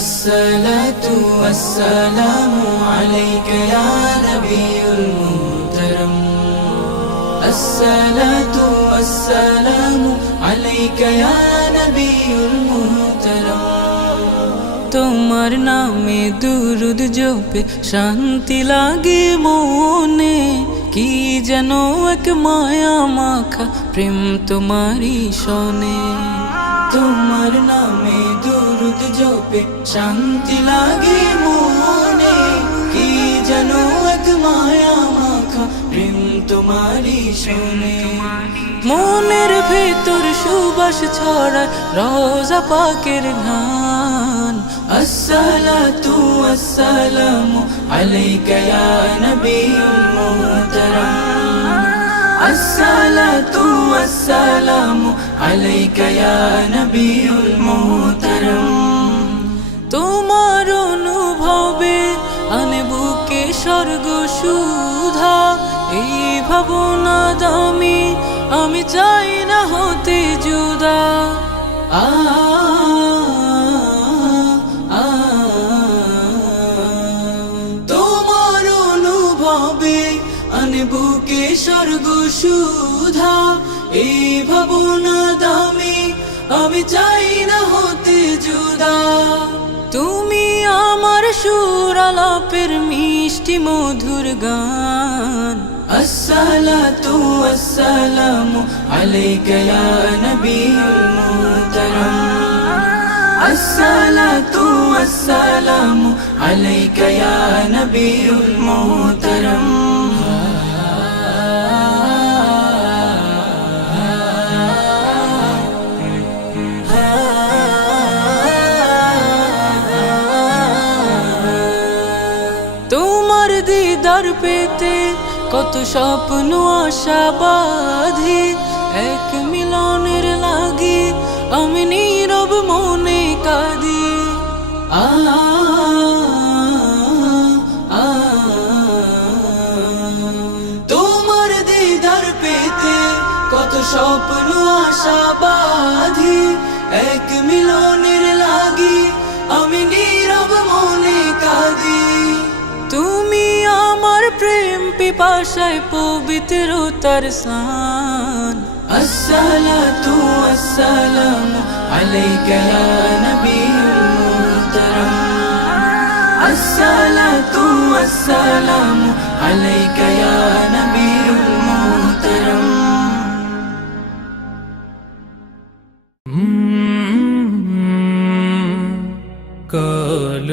الصلاة والسلام عليك يا نبي المحترم الصلاة والسلام عليك يا نبي المحترم তোমার নামে দুরুদ জপে শান্তি লাগে মনে কি যেন এক মায়া মাখা প্রেম তোমারই শোনে তোমার নামে দুরুদ জপে শান্তি লাগে মনে কি যেন এক মায়া মাখা প্রেম তোমারই শোনে মনের ভেতর সুবাস ছড়ায় রোজা পাকের ঘ্রাণ আসসালাতু ওয়াসসালামু আলাইকা ইয়া নবিয়ুল মুহতারাম আসসালাতু ওয়াসসালামু আলাইকা ইয়া নবিয়ুল মুহতারাম তোমার অনুভবে আনে বুকে স্বর্গ সুধা এই ভাবনা দামি আমি চাই না হতে জুদা তোমার অনুভবে আনে বুকে স্বর্গ সুধা এই ভাবনা দামি আমি চাই না হতে জুদা তুমি আমার সুর আলাপের মিষ্টি মধুর গান আসসালাতু ওয়াসসালামু আলাইকা ইয়া নবিয়ুল মুহতারাম আসসালাতু ওয়াসসালামু আলাইকা ইয়া নবিয়ুল মুহতারাম তোমার দিদার পেতে কত স্বপ্ন আশা বাঁধি এক মিলনের লাগি আমি নীরব মনে কাঁদি তোমার দিদার পেতে কত স্বপ্ন আশা বাঁধি এক মিলনের লাগি আমি নীরব মনে কাঁদি তুমি আমার প্রেম পিপাসায় পবিত্রতার সান আসসালাতু ওয়াসসালামু আলাইকা ইয়া নবিয়ুল মুহতারাম আসসালাতু ওয়াসসালামু আলাইকা ইয়া নবিয়ুল মুহতারাম কাল